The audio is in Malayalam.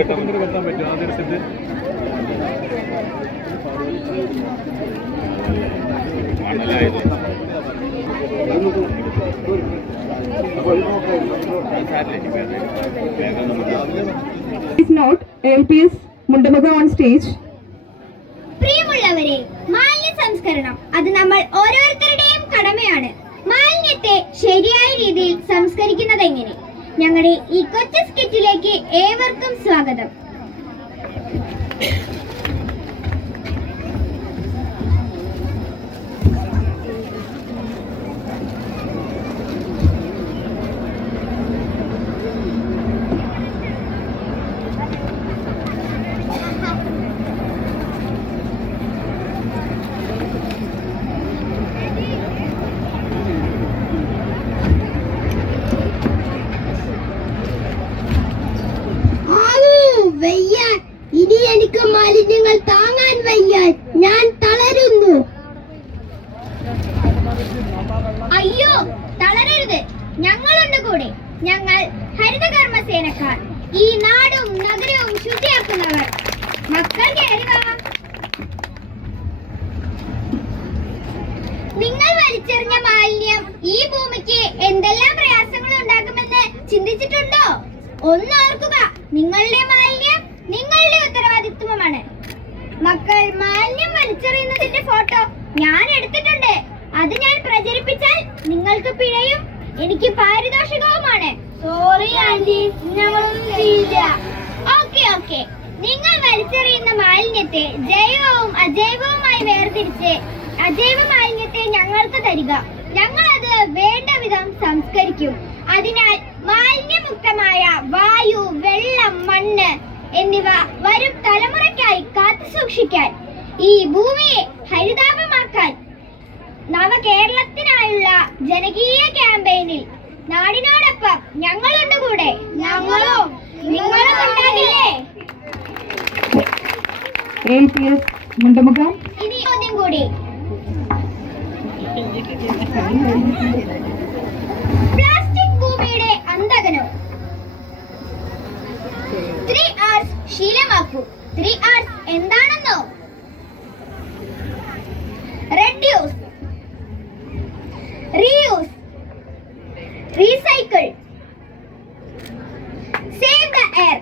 കെട്ടാൻ പറ്റും ആദ്യം set Please note, LPS Mundamaga on stage. പ്രിയമുള്ളവരെ, മാലിന്യ സംസ്കരണം അത് നമ്മൾ ഓരോരുത്തരുടെയും കടമയാണ്. മാലിന്യത്തെ ശരിയായ രീതിയിൽ സംസ്കരിക്കുന്നത് എങ്ങനെ? ഞങ്ങളുടെ ഈ കൊച്ചു സ്കിറ്റിലേക്ക് ഏവർക്കും സ്വാഗതം. ഇനി എനിക്ക് മാലിന്യങ്ങൾ താങ്ങാൻ വയ്യ, ഞാൻ തളരുന്നു. അയ്യോ, തളരരുത്, ഞങ്ങളുണ്ട് കൂടെ. ഞങ്ങൾ ഹരിതകർമ്മസേനക്കാർ, ഈ നാടും നഗരവും ശുചിയാക്കുന്നവർ. മക്കൾ കയറി വാ. നിങ്ങൾ വലിച്ചെറിഞ്ഞ മാലിന്യം ഈ ഭൂമിക്ക് എന്തെല്ലാം പ്രയാസങ്ങൾ ഉണ്ടാക്കുമെന്ന് ചിന്തിച്ചിട്ടുണ്ടോ? ഒന്നോർക്കുക, നിങ്ങളുടെ മാലിന്യം നിങ്ങളുടെ ഉത്തരവാദിത്വമാണ്. മക്കൾ, മാലിന്യം വലിച്ചെറിയുന്നതിന്റെ ഫോട്ടോ ഞാൻ എടുത്തിട്ടുണ്ട്. അത് ഞാൻ പ്രചരിപ്പിച്ചാൽ നിങ്ങൾക്ക് പിഴയും എനിക്ക് പാരിതോഷികവുമാണ്. സോറി ആന്റി, ഞങ്ങളൊന്നും ചെയ്യില്ല. ഓക്കെ, നിങ്ങൾ വലിച്ചെറിയുന്ന മാലിന്യത്തെ ജൈവവും അജൈവവുമായി വേർതിരിച്ച് അജൈവ മാലിന്യത്തെ ഞങ്ങൾക്ക് തരിക. ഞങ്ങൾ അത് വേണ്ട വിധം സംസ്കരിക്കും. അതിനാൽ മാലിന്യമുക്തമായ വായു, വെള്ളം, മണ്ണ് എന്നിവ വരും തലമുറയ്ക്കായി കാത്തു സൂക്ഷിക്കാൻ, ഈ ഭൂമിയെ ഹരിതാപമാക്കാൻ നവകേരളത്തിനായുള്ള ജനകീയ ക്യാമ്പയിനിൽ നാടിനോടൊപ്പം ഞങ്ങളുണ്ട് കൂടെ. നിങ്ങളും ഉണ്ടാകില്ലേ? ഇനി ഒന്നും കൂടി. പ്ലാസ്റ്റിക് ഭൂമിയുടെ അന്തകനം. 3 R's ശീലമാക്കൂ. 3 R's എന്താണെന്നോ? Reduce, reuse, recycle, save the air.